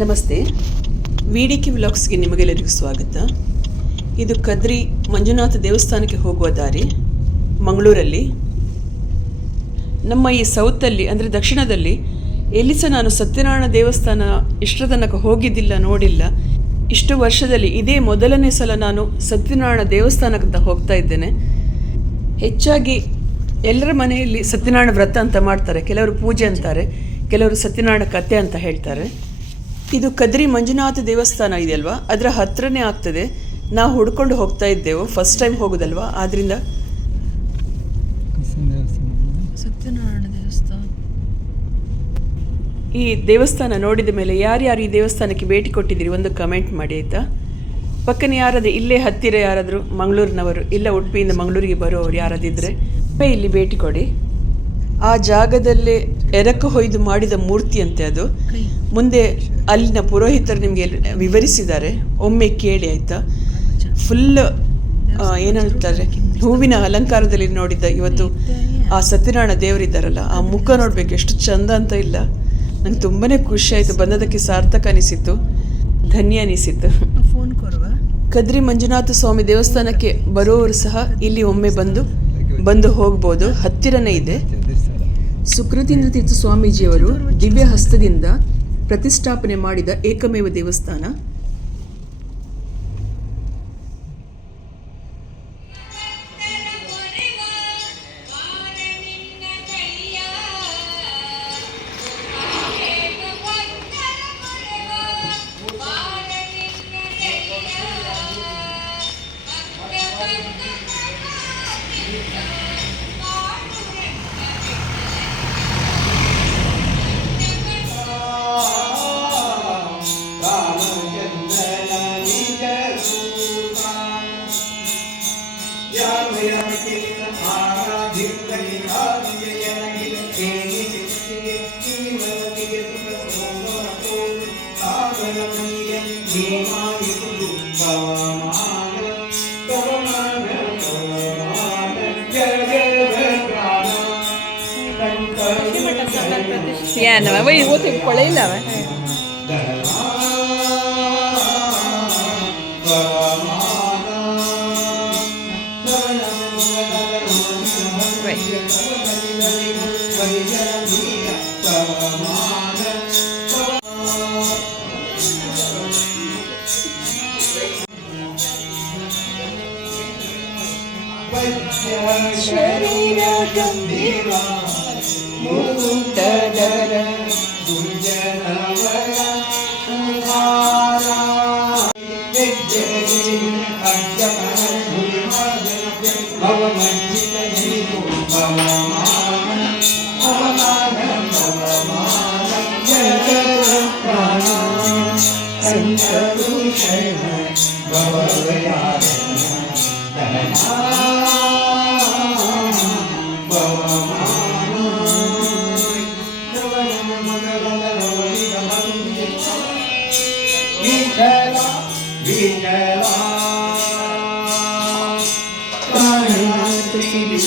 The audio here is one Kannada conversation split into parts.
ನಮಸ್ತೆ. ವಿಡಿಕೆ ವ್ಲಾಗ್ಸ್ಗೆ ನಿಮಗೆಲ್ಲರಿಗೂ ಸ್ವಾಗತ. ಇದು ಕದ್ರಿ ಮಂಜುನಾಥ ದೇವಸ್ಥಾನಕ್ಕೆ ಹೋಗುವ ದಾರಿ, ಮಂಗಳೂರಲ್ಲಿ. ನಮ್ಮ ಈ ಸೌತಲ್ಲಿ, ಅಂದರೆ ದಕ್ಷಿಣದಲ್ಲಿ, ಎಲ್ಲಿ ಸಹ ನಾನು ಸತ್ಯನಾರಾಯಣ ದೇವಸ್ಥಾನ ಇಷ್ಟರ ತನಕ ಹೋಗಿದ್ದಿಲ್ಲ, ನೋಡಿಲ್ಲ. ಇಷ್ಟು ವರ್ಷದಲ್ಲಿ ಇದೇ ಮೊದಲನೇ ಸಲ ನಾನು ಸತ್ಯನಾರಾಯಣ ದೇವಸ್ಥಾನಕ್ಕಂತ ಹೋಗ್ತಾ ಇದ್ದೇನೆ. ಹೆಚ್ಚಾಗಿ ಎಲ್ಲರ ಮನೆಯಲ್ಲಿ ಸತ್ಯನಾರಾಯಣ ವ್ರತ ಅಂತ ಮಾಡ್ತಾರೆ. ಕೆಲವರು ಪೂಜೆ ಅಂತಾರೆ, ಕೆಲವರು ಸತ್ಯನಾರಾಯಣ ಕತೆ ಅಂತ ಹೇಳ್ತಾರೆ. ಇದು ಕದ್ರಿ ಮಂಜುನಾಥ ದೇವಸ್ಥಾನ ಇದೆಯಲ್ವಾ? ಅದರ ಹತ್ರನೇ ಆಗ್ತದೆ. ನಾವು ಹುಡ್ಕೊಂಡು ಹೋಗ್ತಾ ಇದ್ದೆವು. ಫಸ್ಟ್ ಟೈಮ್ ಹೋಗೋದಲ್ವಾ? ಆದ್ರಿಂದ ಸತ್ಯನಾರಾಯಣ ದೇವಸ್ಥಾನ. ಈ ದೇವಸ್ಥಾನ ನೋಡಿದ ಮೇಲೆ ಯಾರ್ಯಾರು ಈ ದೇವಸ್ಥಾನಕ್ಕೆ ಭೇಟಿ ಕೊಟ್ಟಿದ್ದೀರಿ? ಒಂದು ಕಮೆಂಟ್ ಮಾಡಿ ಆಯ್ತಾ? ಪಕ್ಕನೆ ಯಾರಾದ್ರೂ ಇಲ್ಲೇ ಹತ್ತಿರ ಯಾರಾದರೂ ಮಂಗಳೂರಿನವರು ಇಲ್ಲ ಉಡುಪಿಯಿಂದ ಮಂಗಳೂರಿಗೆ ಬರೋರು ಯಾರಾದಿದ್ದರೆ ಇಲ್ಲಿ ಭೇಟಿ ಕೊಡಿ. ಆ ಜಾಗದಲ್ಲೇ ಎರಕ ಹೊಯ್ದು ಮಾಡಿದ ಮೂರ್ತಿಯಂತೆ ಅದು. ಮುಂದೆ ಅಲ್ಲಿನ ಪುರೋಹಿತರು ನಿಮಗೆ ವಿವರಿಸಿದ್ದಾರೆ. ಒಮ್ಮೆ ಕೇಳಿ ಆಯಿತಾ? ಫುಲ್ ಹೇಳ್ತಾರೆ ಹೂವಿನ ಅಲಂಕಾರದಲ್ಲಿ ನೋಡಿದ್ದ ಇವತ್ತು ಆ ಸತ್ಯನಾರಾಯಣ ದೇವರಿದ್ದಾರಲ್ಲ ಆ ಮುಖ ನೋಡ್ಬೇಕು ಎಷ್ಟು ಚಂದ ಅಂತ ಇಲ್ಲ. ನಂಗೆ ತುಂಬಾ ಖುಷಿ ಆಯಿತು ಬಂದದಕ್ಕೆ ಸಾರ್ಥಕ ಅನಿಸಿತ್ತು ಧನ್ಯ ಅನಿಸಿತ್ತು. ಕದ್ರಿ ಮಂಜುನಾಥ ಸ್ವಾಮಿ ದೇವಸ್ಥಾನಕ್ಕೆ ಬರುವವರು ಸಹ ಇಲ್ಲಿ ಒಮ್ಮೆ ಬಂದು ಬಂದು ಹೋಗ್ಬೋದು ಹತ್ತಿರನೇ ಇದೆ. ಸುಕೃತೀಂದ್ರ ತೀರ್ಥ ಸ್ವಾಮೀಜಿಯವರು ದಿವ್ಯ ಹಸ್ತದಿಂದ ಪ್ರತಿಷ್ಠಾಪನೆ ಮಾಡಿದ ಏಕಮೇವ ದೇವಸ್ಥಾನ. ஏன் அவன் ஊற்றி கொலையில் அவன் Thank you. ಶರೀರ ಗಂಭೀರ ಮುಕುಂದರ ಗುಂಜನವರ ಸಂತರು ಶರಣ ಭವಯಾರ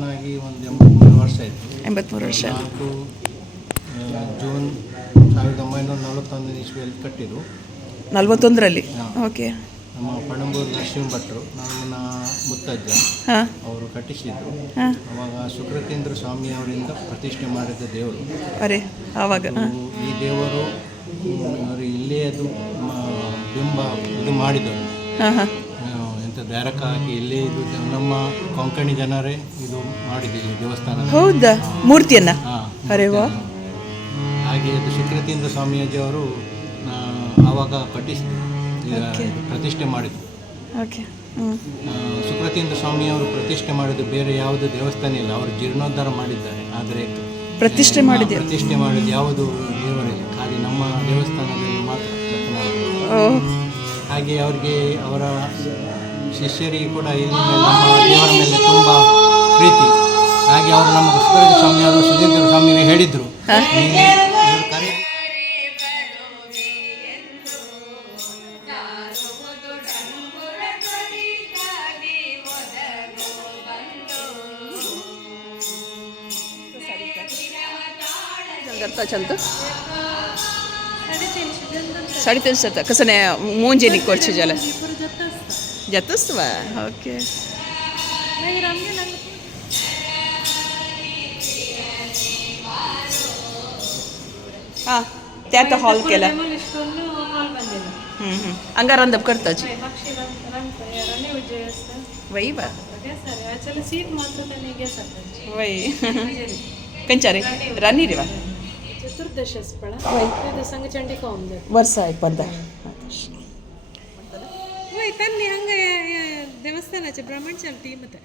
ಆಗಿ ಒಂದು ಎಂಬತ್ತ್ಮೂರು ವರ್ಷ ಆಯಿತು. ಎಂಬತ್ತ್ಮೂರು ವರ್ಷ. ನಾಲ್ಕು ಜೂನ್ ಸಾವಿರದ ಒಂಬೈನೂರ ನಲವತ್ತೊಂದನೇ ಇಸ್ವಿಯಲ್ಲಿ ಕಟ್ಟಿದ್ರು ನಲವತ್ತೊಂದರಲ್ಲಿ. ಓಕೆ. ನಮ್ಮ ಪಣಂಬೂರು ನರಸಿಂಹ ಭಟ್ರು ನನ್ನ ಮುತ್ತಜ್ಜ. ಅವರು ಕಟ್ಟಿಸಿದ್ರು. ಅವಾಗ ಅವಾಗ ಸ್ವಾಮಿ ಅವರಿಂದ ಪ್ರತಿಷ್ಠೆ ಮಾಡಿದ ದೇವರು. ಅರೆ ಆವಾಗ ಈ ದೇವರು ಅವರು ಇಲ್ಲೇ ಅದು ಬಿಂಬ ಇದು ಮಾಡಿದರು ದ್ವಾರಕ ಹಾಕಿ ಇಲ್ಲೇ ಇದು ನಮ್ಮ ಕೊಂಕಣಿ ಜನರೇ ಇದು ಮಾಡಿದ್ದೀವಿ ದೇವಸ್ಥಾನ ಹೌದಾ? ಮೂರ್ತಿಯನ್ನ? ಹಾ, ಅರೆ ವಾ. ಹಾಗೆ ಅದು ಸುಕೃತೀಂದ್ರ ಸ್ವಾಮೀಜಿ ಅವರು ಆವಾಗ ಕಟ್ಟಿಸಿ ಪ್ರತಿಷ್ಠೆ ಮಾಡಿದ್ರು ಓಕೆ. ಸುಕೃತೀಂದ್ರ ಸ್ವಾಮಿಯವರು ಪ್ರತಿಷ್ಠೆ ಮಾಡಿದ್ದು ಬೇರೆ ಯಾವುದು ದೇವಸ್ಥಾನ ಇಲ್ಲ. ಅವರು ಜೀರ್ಣೋದ್ಧಾರ ಮಾಡಿದ್ದಾರೆ. ಆದರೆ ಪ್ರತಿಷ್ಠೆ ಮಾಡಿದೆ ಪ್ರತಿಷ್ಠೆ ಮಾಡಿದ್ದು ಯಾವುದು ದೇವರಿಲ್ಲ ಖಾಲಿ ನಮ್ಮ ದೇವಸ್ಥಾನದಲ್ಲಿ ಮಾತ್ರ ಹಾಗೆ ಅವರಿಗೆ ಅವರ ಶಿಷ್ಯರಿಗೆ ಕೂಡ ಇಲ್ಲಿ ನಮ್ಮ ದೇವರ ಮೇಲೆ ತುಂಬ ಪ್ರೀತಿ ಹಾಗೆ ಅವರು ನಮ್ಮ ಸುಬ್ರಹ್ಮಣ್ಯ ಸ್ವಾಮಿ ಅವರು ಸುಧೀಂದ್ರ ಸ್ವಾಮಿಗೆ ಹೇಳಿದರು ಇವರು ಕರೆ चलतं साडेतीनशे तर कसं नाही मोंजे निकोडचे ज्याला जातच वा ओके हां त्यात हॉल केला हम्म, हम्म. अंगारंदप करताची वही बा सीट मात्र त्यांनी घेतात वही कंचारे राणी रे वा ಚತುರ್ದಶ ಸ್ಪಳ ಇದು ಸಂಘಚಂಡಿ ಕೌಂದ ವರ್ಷ ಪ್ರಸ್ಥಾನಚೆ ಬ್ರಹ್ಮಣಚಲ್ ಟೀಮ್ ಮತ್ತೆ.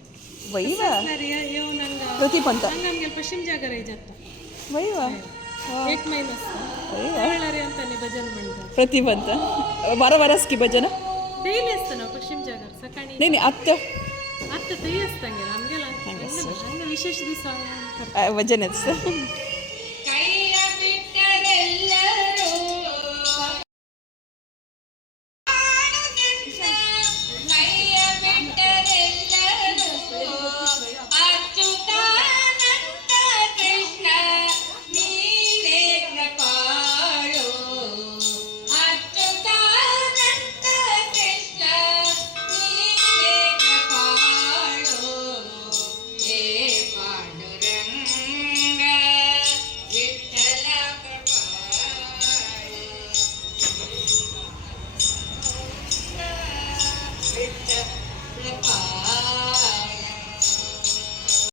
ವೈವ. ಸರಿ ಅಯ್ಯೋ ನಂಗೆ ಪ್ರತಿಪಂತ ನಂಗೆ ಪಶ್ಚಿಮ ಜಾಗರ ಇಜತ್ತ ವೈವ. Eight minus. ವೈವ. ಅಂತ ನಿ ಭಜನ ಮಾಡಿದ ಪ್ರತಿಪಂತ ವರ ವರಸ್ಕಿ ಭಜನ. ಡೈಲಿ ಪಶ್ಚಿಮ ಜಾಗರ ಸಕಣಿ ನೀನಿ ಅತ್ತ. ಅತ್ತ ತೈಯಸ್ತಂಗೆ ನಮಗೆ ಲಂಕ ವಿಶೇಷ ದಿವಸ ಭಜನೆ ಅಂತ